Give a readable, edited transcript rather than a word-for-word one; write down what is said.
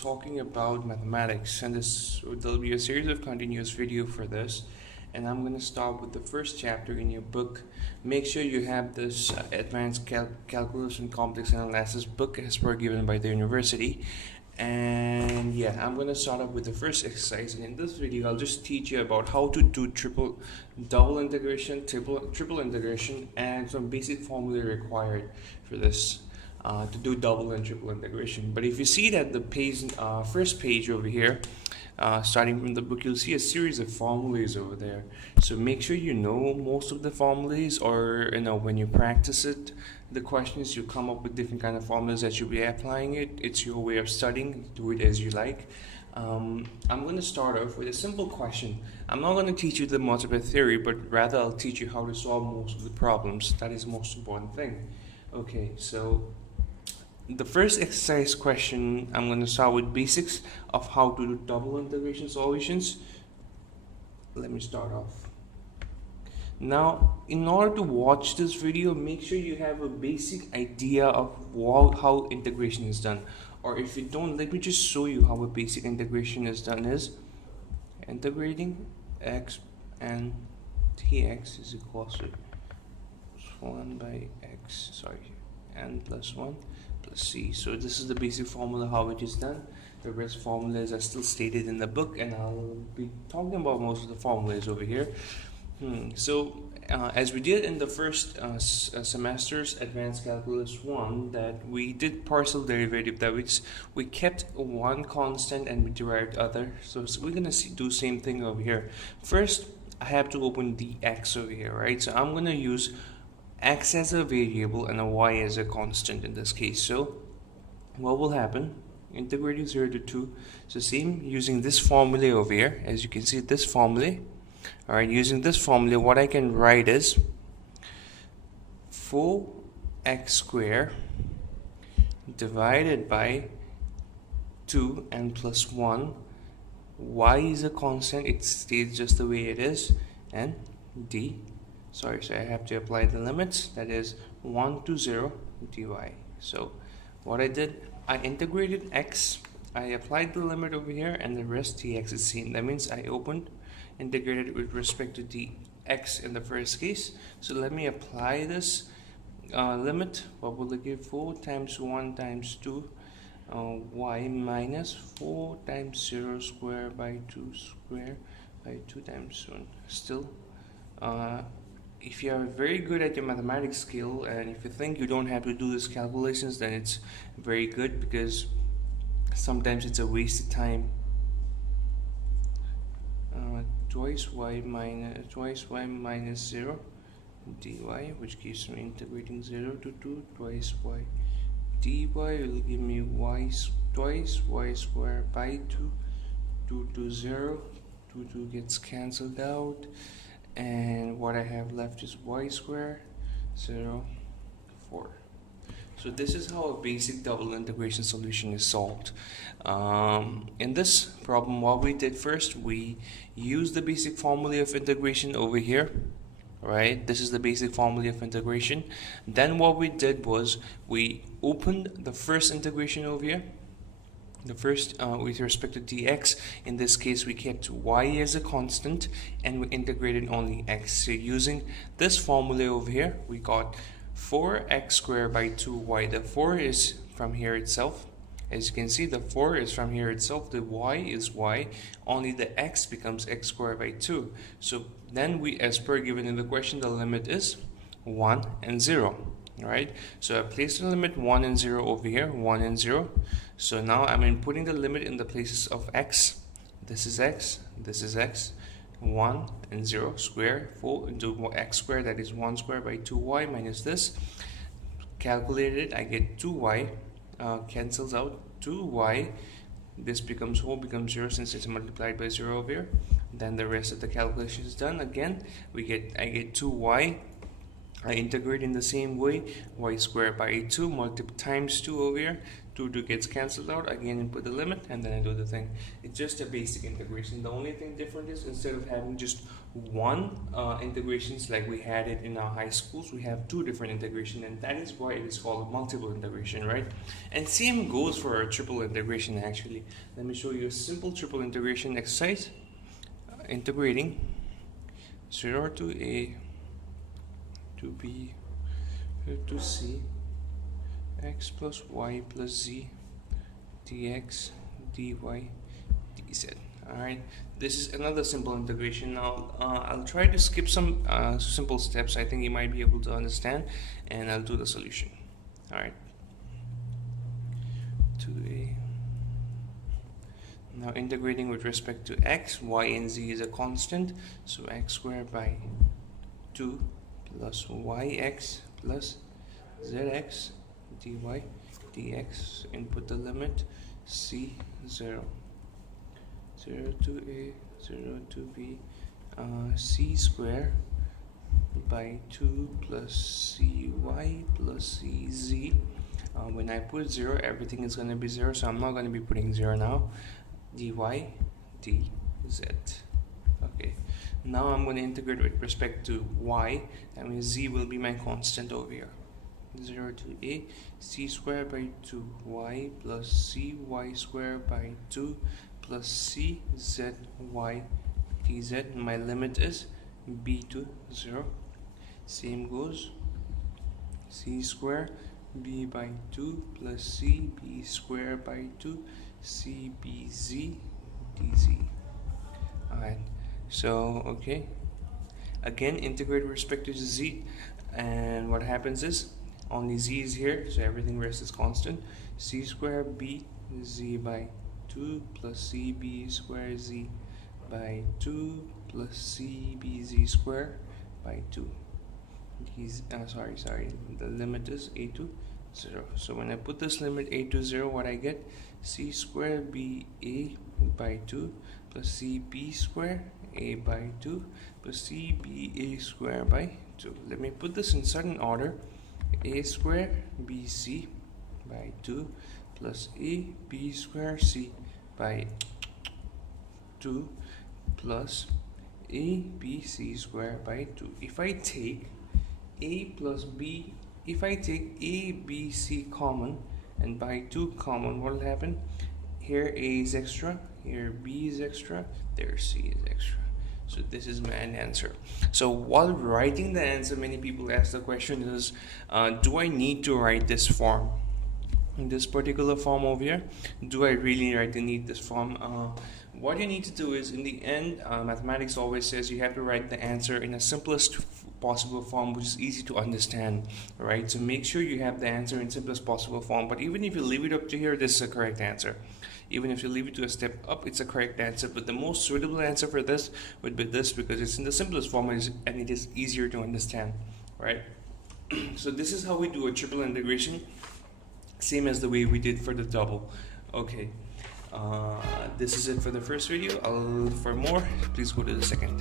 talking about mathematics, and there'll be a series of continuous video for this. And I'm going to start with the first chapter in your book. Make sure you have this Advanced Calculus and Complex Analysis book as per given by the university. And yeah, I'm going to start off with the first exercise, and in this video I'll just teach you about how to do double integration, triple integration, and some basic formula required for this to do double and triple integration. But if you see that the first page over here, starting from the book, you'll see a series of formulas over there. So make sure you know most of the formulas, or when you practice it, the questions, you come up with different kind of formulas that you'll be applying it. It's your way of studying. Do it as you like. I'm going to start off with a simple question. I'm not going to teach you the multiple theory, but rather I'll teach you how to solve most of the problems. That is the most important thing. Okay, so the first exercise question, I'm going to start with basics of how to do double integration solutions. Let me start off. Now, in order to watch this video, make sure you have a basic idea of how integration is done. Or if you don't, let me just show you how a basic integration is done. Is integrating x and tx is equal to 1 by x, sorry, n plus 1 plus c. So this is the basic formula how it is done. The rest formulas are still stated in the book, and I'll be talking about most of the formulas over here. As we did in the first semester's Advanced Calculus 1, that we did partial derivative, that which we kept one constant and we derived other. So we're gonna do same thing over here. First, I have to open the x over here, right? So I'm gonna use x as a variable and a y as a constant in this case. So what will happen? Integrating 0 to 2. So same, using this formula over here, as you can see, this formula. Alright, using this formula, what I can write is 4x squared divided by 2 and plus 1. Y is a constant, it stays just the way it is, and d. Sorry, so I have to apply the limits, that is 1 to 0 dy. So what I did, I integrated x, I applied the limit over here, and the rest dx is seen. That means I integrated with respect to the x in the first case. So let me apply this limit. What will it give? 4 times 1 times 2 y minus 4 times 0 square by 2 square by 2 times 1. Still, if you are very good at your mathematics skill, and if you think you don't have to do these calculations, then it's very good, because sometimes it's a waste of time. Twice y minus 0 dy, which gives me integrating 0 to 2 twice y dy will give me twice y squared by 2, 2 to 0, 2 gets cancelled out, and what I have left is y squared 0, 4. So this is how a basic double integration solution is solved. In this problem, what we did first, we used the basic formula of integration over here. Right, this is the basic formula of integration. Then what we did was we opened the first integration over here. The first with respect to dx. In this case, we kept y as a constant and we integrated only x. So using this formula over here, we got 4x squared by 2y. The 4 is from here itself. As you can see, the 4 is from here itself. The y is y. Only the x becomes x squared by 2. So then we, as per given in the question, the limit is 1 and 0. Right? So I placed the limit 1 and 0 over here. 1 and 0. So now I'm inputting the limit in the places of x. This is x. This is x. 1 and 0 square 4 into x squared, that is 1 squared by 2y minus this. Calculated, I get 2y, cancels out 2y. This becomes 4 becomes 0 since it's multiplied by 0 over here. Then the rest of the calculation is done. Again, I get 2y I integrate in the same way. Y squared by 2 times 2 over here. 2 gets cancelled out. Again, input the limit, and then I do the thing. It's just a basic integration. The only thing different is, instead of having just one integrations like we had it in our high schools, we have 2 different integration, and that is why it is called a multiple integration, right? And same goes for a triple integration. Actually, let me show you a simple triple integration exercise. Integrating 0 to a to b to c x plus y plus z dx dy dz. Alright, this is another simple integration. Now I'll try to skip some simple steps I think you might be able to understand, and I'll do the solution. Alright, 2a. Now integrating with respect to x, y and z is a constant, so x squared by 2 plus yx plus zx dy dx. Input the limit c 0 to a 0 to b, c square by 2 plus cy plus cz. When I put 0, everything is going to be 0, so I'm not going to be putting 0 now. dy dz. Okay, now I'm going to integrate with respect to y. That means z will be my constant over here. 0 to a c squared by 2y plus cy squared by 2 plus c z y dz. My limit is b to 0. Same goes c square b by 2 plus c b squared by 2 c b z dz. Alright, so okay, again integrate with respect to z, and what happens is only z is here, so everything rest is constant. C square b z by 2 plus c b square z by 2 plus c b z square by 2. Sorry, the limit is a to 0. So when I put this limit a to 0, what I get, c square b a by 2 plus c b square a by 2 plus c b a square by 2. Let me put this in certain order. A square b c by 2 plus a b square c by 2 plus a b c square by 2. If I take a plus b, if I take a b c common and by 2 common, what will happen? Here a is extra, here b is extra, there c is extra. So this is my answer. So while writing the answer, many people ask the question is, do I need to write this form? In this particular form over here, do I really need this form? What you need to do is, in the end, mathematics always says you have to write the answer in the simplest possible form, which is easy to understand, right? So make sure you have the answer in simplest possible form. But even if you leave it up to here, this is a correct answer. Even if you leave it to a step up, it's a correct answer. But the most suitable answer for this would be this, because it's in the simplest form and it is easier to understand, right? So this is how we do a triple integration, same as the way we did for the double. Okay, this is it for the first video. For more, please go to the second.